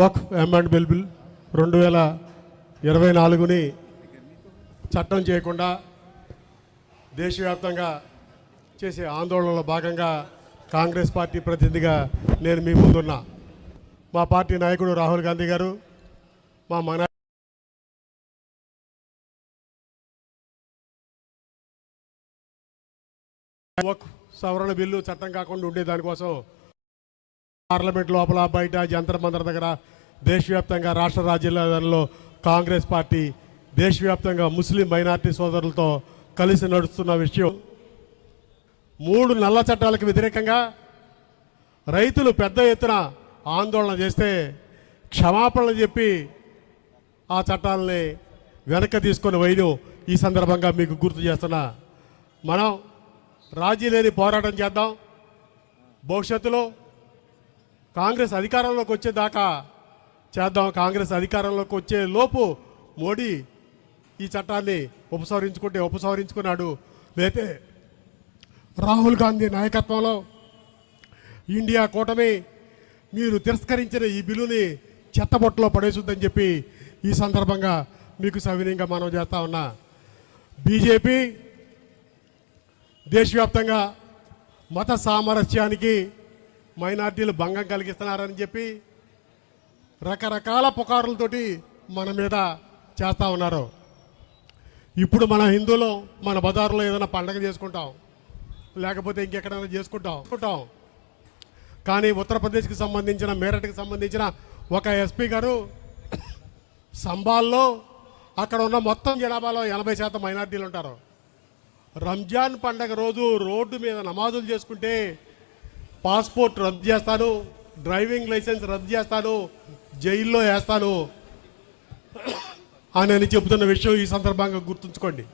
వక్ఫ్ amendment bill 2024ని చట్టం చేయకుండా దేశవ్యాప్తంగా చేసే ఆందోళనలో భాగంగా కాంగ్రెస్ పార్టీ ప్రతినిధిగా నేను మీ ముందున్నా. మా పార్టీ నాయకుడు రాహుల్ గాంధీ గారు, మా వక్ఫ్ సవరణ బిల్లు చట్టం కాకుండా ఉండే దానికోసం పార్లమెంట్ లోపల బయట జంతర్ మంతర్ దగ్గర దేశవ్యాప్తంగా రాష్ట్ర రాజ్యాలలో కాంగ్రెస్ పార్టీ దేశవ్యాప్తంగా ముస్లిం మైనార్టీ సోదరులతో కలిసి నడుస్తున్న విషయం. 3 నల్ల చట్టాలకు వ్యతిరేకంగా రైతులు పెద్ద ఎత్తున ఆందోళన చేస్తే క్షమాపణలు చెప్పి ఆ చట్టాలని వెనక్కి తీసుకొని వైద్యం ఈ సందర్భంగా మీకు గుర్తు చేస్తున్నా. మనం రాజీ లేని పోరాటం చేద్దాం. భవిష్యత్తులో కాంగ్రెస్ అధికారంలోకి వచ్చేదాకా చేద్దాం. కాంగ్రెస్ అధికారంలోకి వచ్చే లోపు మోడీ ఈ చట్టాన్ని ఉపసంహరించుకున్నాడు. లేతే రాహుల్ గాంధీ నాయకత్వంలో ఇండియా కూటమి మీరు తిరస్కరించిన ఈ బిల్లుని చెత్తబొట్టలో పడేసుద్దని చెప్పి ఈ సందర్భంగా మీకు సవినయంగా మనం చేస్తా ఉన్నా. బీజేపీ దేశవ్యాప్తంగా మత సామరస్యానికి మైనార్టీలు భంగం కలిగిస్తున్నారని చెప్పి రకరకాల పుకారులతోటి మన మీద చేస్తూ ఉన్నారు. ఇప్పుడు మన హిందువులు మన బజార్లో ఏదైనా పండగ చేసుకుంటాం, లేకపోతే ఇంకెక్కడైనా చేసుకుంటాం. కానీ ఉత్తరప్రదేశ్కి సంబంధించిన మేరట్కి సంబంధించిన ఒక ఎస్పీ గారు సంబాల్లో అక్కడ ఉన్న మొత్తం జనాభాలో 80% మైనార్టీలు ఉంటారు. రంజాన్ పండగ రోజు రోడ్డు మీద నమాజులు చేసుకుంటే పాస్పోర్ట్ రద్దు చేస్తాను, డ్రైవింగ్ లైసెన్స్ రద్దు చేస్తాను, జైల్లో వేస్తాను అని చెబుతున్న విషయం ఈ సందర్భంగా గుర్తుంచుకోండి.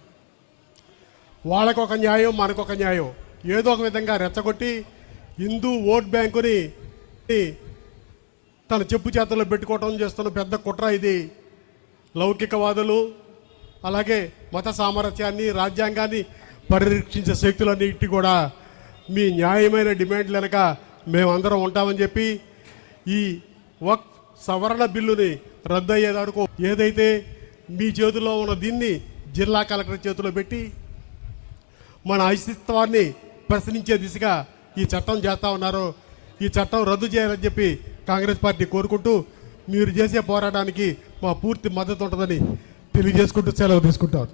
వాళ్ళకొక న్యాయం, మనకొక న్యాయం. ఏదో ఒక విధంగా రెచ్చగొట్టి హిందూ ఓట్ బ్యాంకుని తన చెప్పు చేతుల్లో పెట్టుకోవటం చేస్తున్న పెద్ద కుట్ర ఇది. లౌకికవాదులు అలాగే మత సామరస్యాన్ని, రాజ్యాంగాన్ని పరిరక్షించే శక్తులన్నిటి కూడా మీ న్యాయమైన డిమాండ్లు వెనక మేమందరం ఉంటామని చెప్పి ఈ వక్ఫ్ సవరణ బిల్లుని రద్దు అయ్యేది వరకు ఏదైతే మీ చేతిలో ఉన్న దీన్ని జిల్లా కలెక్టర్ చేతిలో పెట్టి మన అస్తిత్వాన్ని ప్రశ్నించే దిశగా ఈ చట్టం చేస్తూ ఉన్నారో ఈ చట్టం రద్దు చేయాలని చెప్పి కాంగ్రెస్ పార్టీ కోరుకుంటూ మీరు చేసే పోరాటానికి మా పూర్తి మద్దతు ఉంటుందని తెలియజేసుకుంటూ సెలవు తీసుకుంటారు.